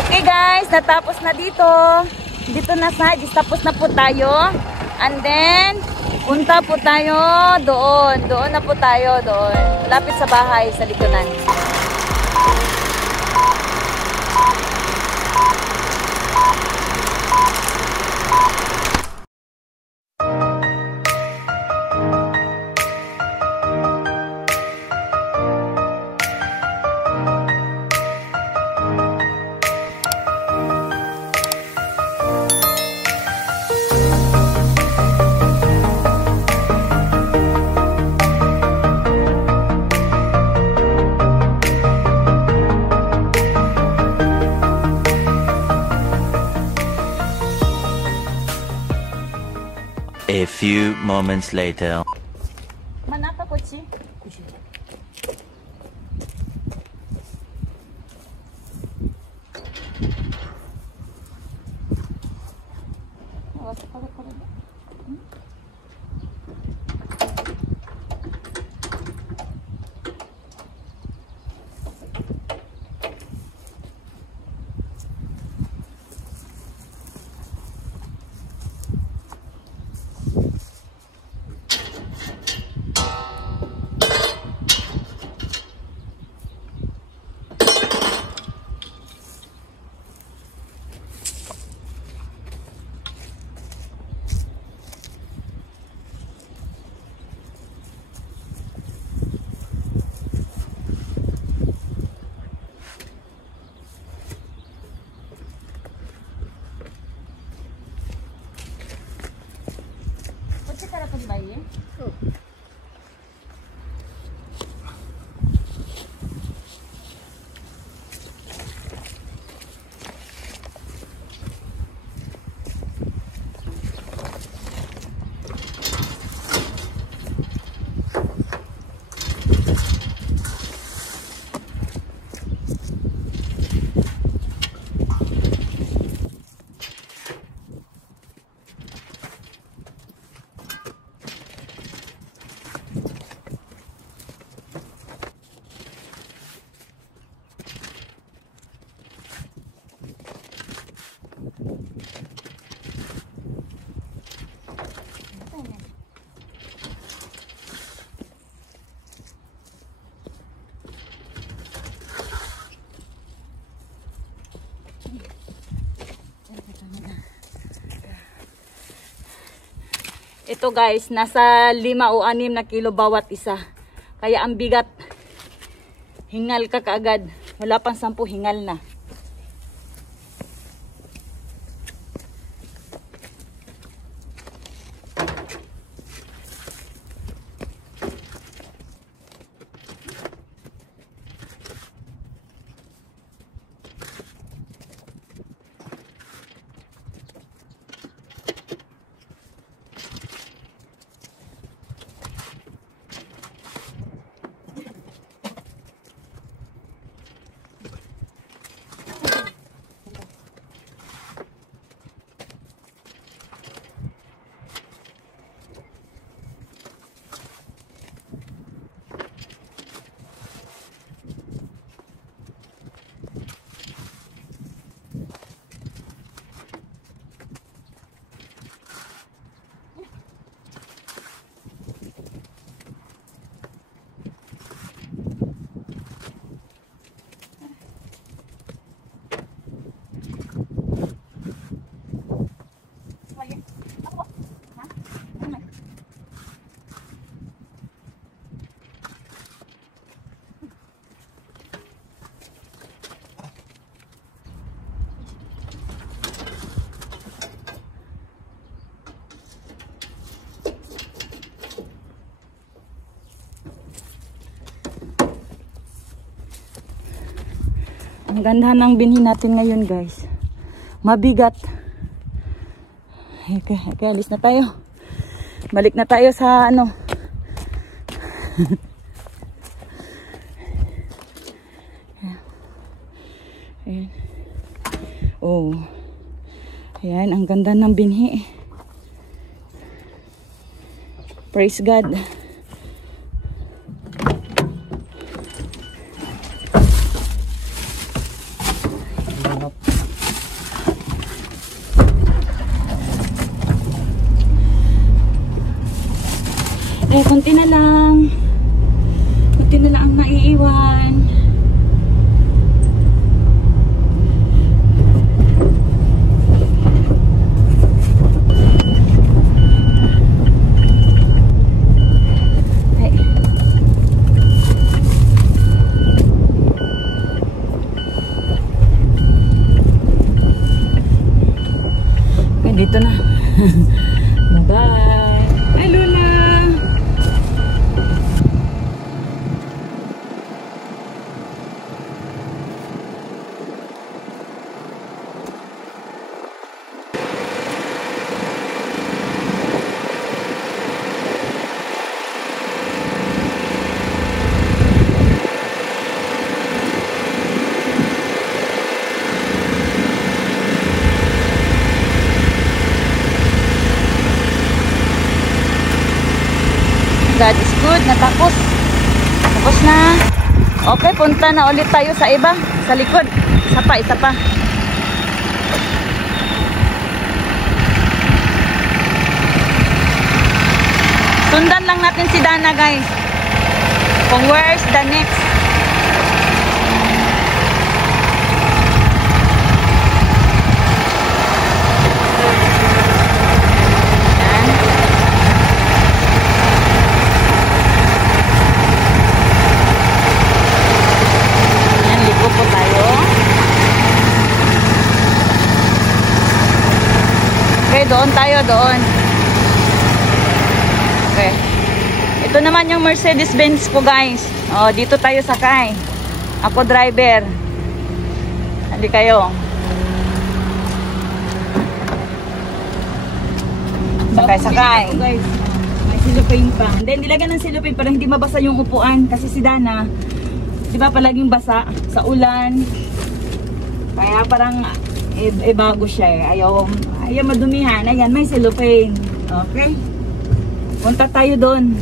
Okay guys, natapos na dito. Dito na sa tapos na po tayo. And then, punta po tayo doon. Doon na po tayo, doon. Lapit sa bahay, sa likuran. A few moments later. Manaka kotse. Ito guys, nasa 5 o 6 na kilo bawat isa. Kaya ang bigat. Hingal ka kaagad. Wala pang 10 hingal na. Ang ganda ng binhi natin ngayon guys. Mabigat. Okay, alis na tayo. Balik na tayo sa ano. Ayan. Oh. Ayan, ang ganda ng binhi. Praise God. Okay, konti na lang. Konti na lang ang naiiwan. Dito na. Bye-bye. Hi, Lola. God is good. Natapos. Tapos na. Okay, punta na ulit tayo sa iba. Sa likod. Isa pa. Sundan lang natin si Dana, guys. Kung where's the next. Doon tayo, doon. Okay. Ito naman yung Mercedes-Benz ko, guys. Oh, dito tayo sakay. Ako driver. Hindi kayo. Sakay. Guys, may silupin pa. Then nilagyan ng silupin para hindi mabasa yung upuan kasi si Dana, 'di ba, palaging basa sa ulan. Kaya parang bago siya eh. Ayaw madumihan. Ayan, may cellophane. Okay. Punta tayo doon.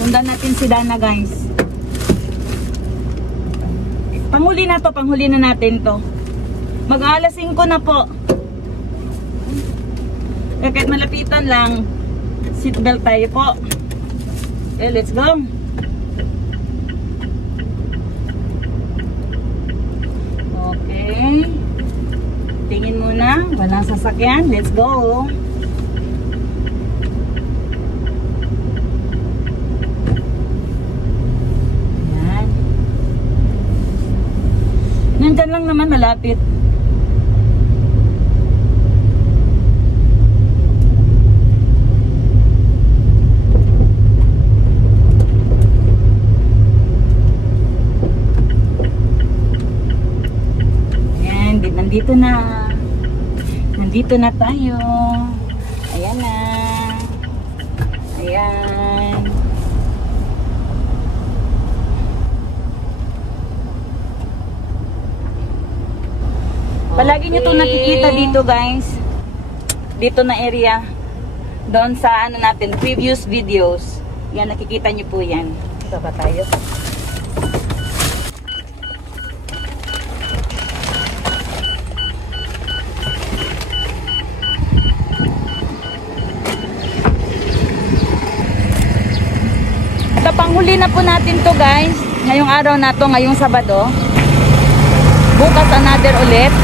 Punta natin si Dana, guys. Panghuli na natin to. Mag-alas 5 na po. Kahit malapitan lang, seatbelt tayo po. Okay, let's go. Okay. Tingin muna, walang sasakyan. Let's go. Ayan. Nandyan lang naman, malapit. Nandito na tayo. Ayan na. Ayan. Palagi nyo itong nakikita dito, guys. Dito na area. Doon sa ano natin, previous videos. Yan, nakikita nyo po yan. Ito ba tayo? Panghuli na po natin to, guys. Ngayong araw na to, ngayong Sabado. Bukas another ulit.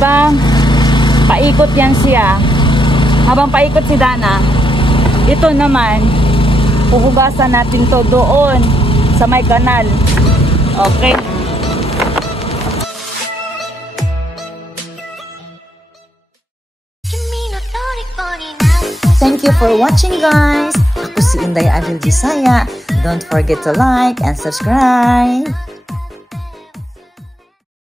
habang paikot yan siya. Habang paikot si Dana, ito naman, huhugasan natin to doon sa may kanal. Okay. Thank you for watching, guys. Ako si Inday Avil Visaya. Don't forget to like and subscribe.